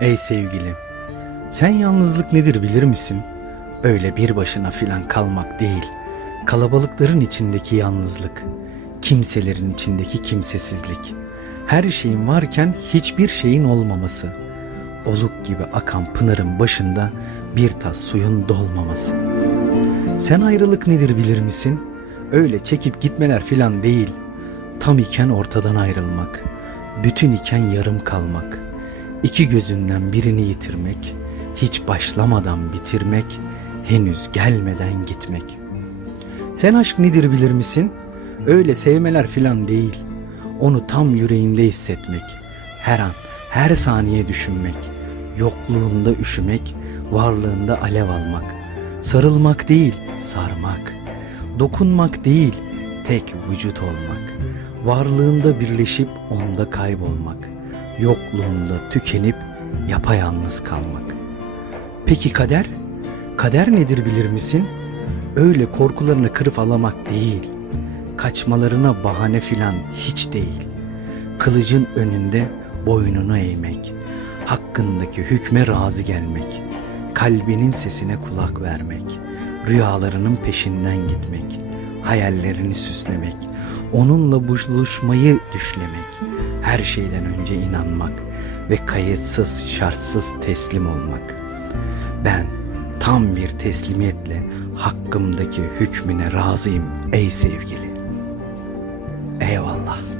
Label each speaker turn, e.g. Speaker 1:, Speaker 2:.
Speaker 1: Ey sevgilim, sen yalnızlık nedir bilir misin? Öyle bir başına filan kalmak değil, kalabalıkların içindeki yalnızlık, kimselerin içindeki kimsesizlik, her şeyin varken hiçbir şeyin olmaması, oluk gibi akan pınarın başında bir tas suyun dolmaması. Sen ayrılık nedir bilir misin? Öyle çekip gitmeler filan değil, tam iken ortadan ayrılmak, bütün iken yarım kalmak.'' İki gözünden birini yitirmek, hiç başlamadan bitirmek, henüz gelmeden gitmek. Sen aşk nedir bilir misin? Öyle sevmeler filan değil. Onu tam yüreğinde hissetmek, her an, her saniye düşünmek, yokluğunda üşümek, varlığında alev almak. Sarılmak değil, sarmak. Dokunmak değil, tek vücut olmak. Varlığında birleşip onda kaybolmak.'' Yokluğunda tükenip yapayalnız kalmak. Peki kader? Kader nedir bilir misin? Öyle korkularını kırıp alamak değil. Kaçmalarına bahane filan hiç değil. Kılıcın önünde boynunu eğmek. Hakkındaki hükme razı gelmek. Kalbinin sesine kulak vermek. Rüyalarının peşinden gitmek. Hayallerini süslemek. Onunla buluşmayı düşlemek her şeyden önce inanmak ve kayıtsız şartsız teslim olmak. Ben tam bir teslimiyetle hakkımdaki hükmüne razıyım ey sevgili. Eyvallah.